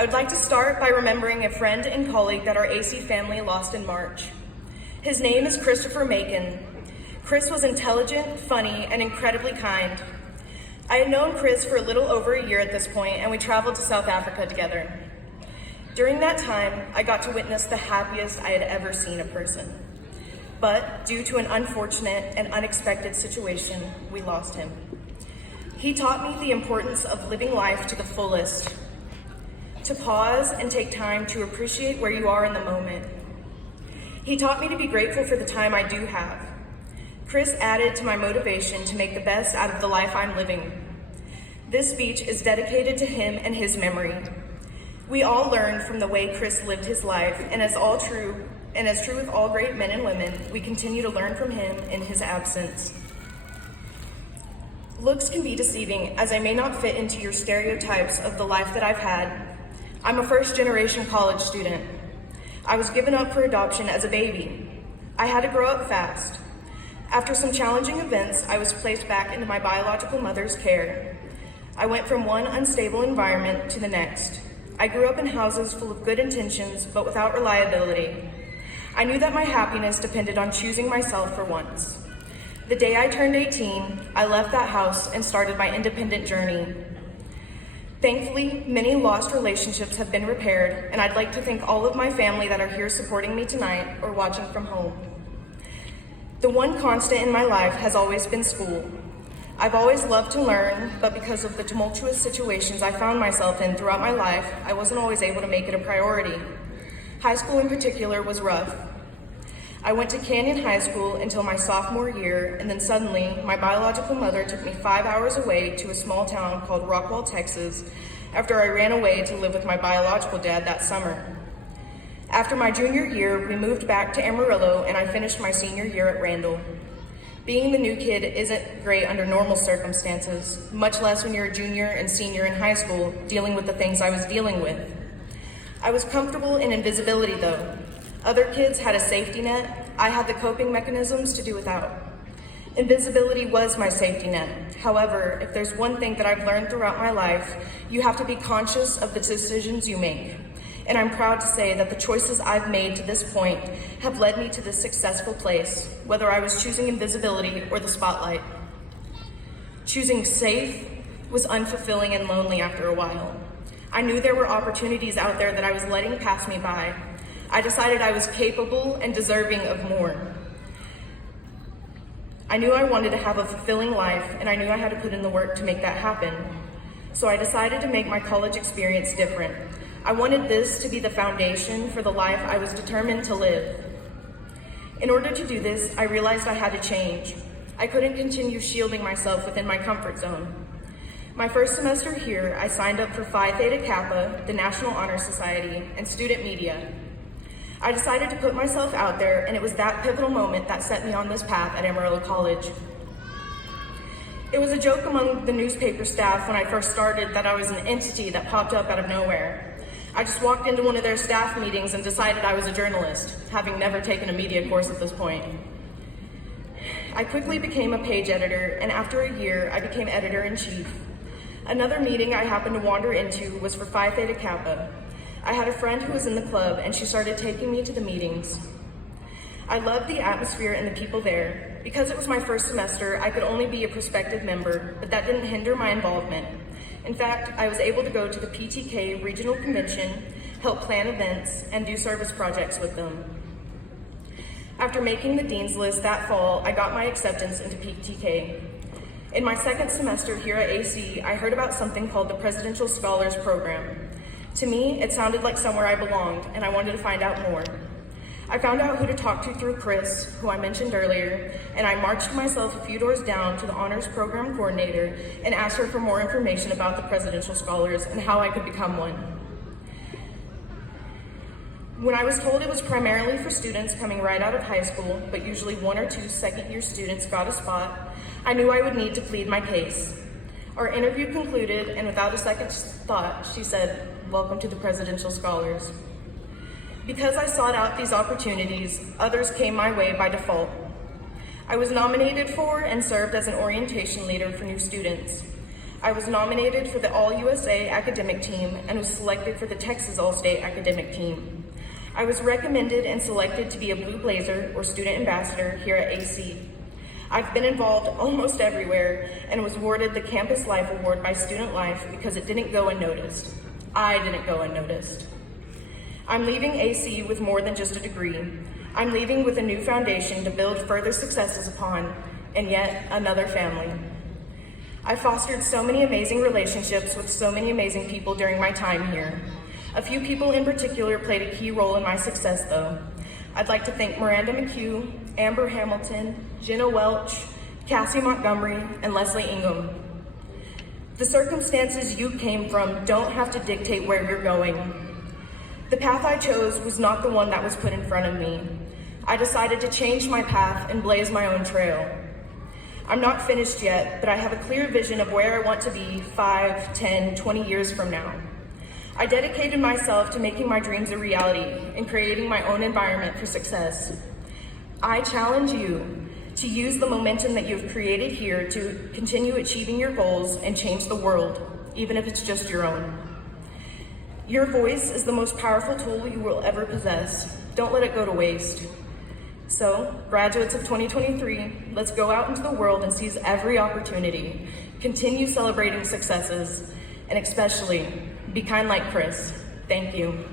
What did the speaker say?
I would like to start by remembering a friend and colleague that our AC family lost in March. His name is Christopher Macon. Chris was intelligent, funny, and incredibly kind. I had known Chris for a little over a year at this point, and we traveled to South Africa together. During that time, I got to witness the happiest I had ever seen a person. But due to an unfortunate and unexpected situation, we lost him. He taught me the importance of living life to the fullest, to pause and take time to appreciate where you are in the moment. He taught me to be grateful for the time I do have. Chris added to my motivation to make the best out of the life I'm living. This speech is dedicated to him and his memory. We all learned from the way Chris lived his life, and as true with all great men and women, we continue to learn from him in his absence. Looks can be deceiving, as I may not fit into your stereotypes of the life that I've had. I'm a first-generation college student. I was given up for adoption as a baby. I had to grow up fast. After some challenging events, I was placed back into my biological mother's care. I went from one unstable environment to the next. I grew up in houses full of good intentions, but without reliability. I knew that my happiness depended on choosing myself for once. The day I turned 18, I left that house and started my independent journey. Thankfully, many lost relationships have been repaired, and I'd like to thank all of my family that are here supporting me tonight or watching from home. The one constant in my life has always been school. I've always loved to learn, but because of the tumultuous situations I found myself in throughout my life, I wasn't always able to make it a priority. High school in particular was rough. I went to Canyon High School until my sophomore year, and then suddenly, my biological mother took me 5 hours away to a small town called Rockwall, Texas, after I ran away to live with my biological dad that summer. After my junior year, we moved back to Amarillo, and I finished my senior year at Randall. Being the new kid isn't great under normal circumstances, much less when you're a junior and senior in high school, dealing with the things I was dealing with. I was comfortable in invisibility though. Other kids had a safety net. I had the coping mechanisms to do without. Invisibility was my safety net. However, if there's one thing that I've learned throughout my life, you have to be conscious of the decisions you make. And I'm proud to say that the choices I've made to this point have led me to this successful place, whether I was choosing invisibility or the spotlight. Choosing safe was unfulfilling and lonely after a while. I knew there were opportunities out there that I was letting pass me by. I decided I was capable and deserving of more. I knew I wanted to have a fulfilling life, and I knew I had to put in the work to make that happen. So I decided to make my college experience different. I wanted this to be the foundation for the life I was determined to live. In order to do this, I realized I had to change. I couldn't continue shielding myself within my comfort zone. My first semester here, I signed up for Phi Theta Kappa, the National Honor Society, and student media. I decided to put myself out there, and it was that pivotal moment that set me on this path at Amarillo College. It was a joke among the newspaper staff when I first started that I was an entity that popped up out of nowhere. I just walked into one of their staff meetings and decided I was a journalist, having never taken a media course at this point. I quickly became a page editor, and after a year, I became editor-in-chief. Another meeting I happened to wander into was for Phi Theta Kappa. I had a friend who was in the club, and she started taking me to the meetings. I loved the atmosphere and the people there. Because it was my first semester, I could only be a prospective member, but that didn't hinder my involvement. In fact, I was able to go to the PTK regional convention, help plan events, and do service projects with them. After making the dean's list that fall, I got my acceptance into PTK. In my second semester here at AC, I heard about something called the Presidential Scholars Program. To me, it sounded like somewhere I belonged, and I wanted to find out more. I found out who to talk to through Chris, who I mentioned earlier, and I marched myself a few doors down to the Honors Program Coordinator and asked her for more information about the Presidential Scholars and how I could become one. When I was told it was primarily for students coming right out of high school, but usually 1 or 2 second-year students got a spot, I knew I would need to plead my case. Our interview concluded, and without a second thought, she said, "Welcome to the Presidential Scholars." Because I sought out these opportunities, others came my way by default. I was nominated for and served as an orientation leader for new students. I was nominated for the All-USA Academic Team and was selected for the Texas All-State Academic Team. I was recommended and selected to be a Blue Blazer or Student Ambassador here at AC. I've been involved almost everywhere and was awarded the Campus Life Award by Student Life because it didn't go unnoticed. I didn't go unnoticed. I'm leaving AC with more than just a degree. I'm leaving with a new foundation to build further successes upon, and yet another family. I fostered so many amazing relationships with so many amazing people during my time here. A few people in particular played a key role in my success though. I'd like to thank Miranda McHugh, Amber Hamilton, Jenna Welch, Cassie Montgomery, and Leslie Ingham. The circumstances you came from don't have to dictate where you're going. The path I chose was not the one that was put in front of me. I decided to change my path and blaze my own trail. I'm not finished yet, but I have a clear vision of where I want to be 5, 10, 20 years from now. I dedicated myself to making my dreams a reality and creating my own environment for success. I challenge you to use the momentum that you've created here to continue achieving your goals and change the world, even if it's just your own. Your voice is the most powerful tool you will ever possess. Don't let it go to waste. So, graduates of 2023, let's go out into the world and seize every opportunity. Continue celebrating successes, and especially, be kind like Chris. Thank you.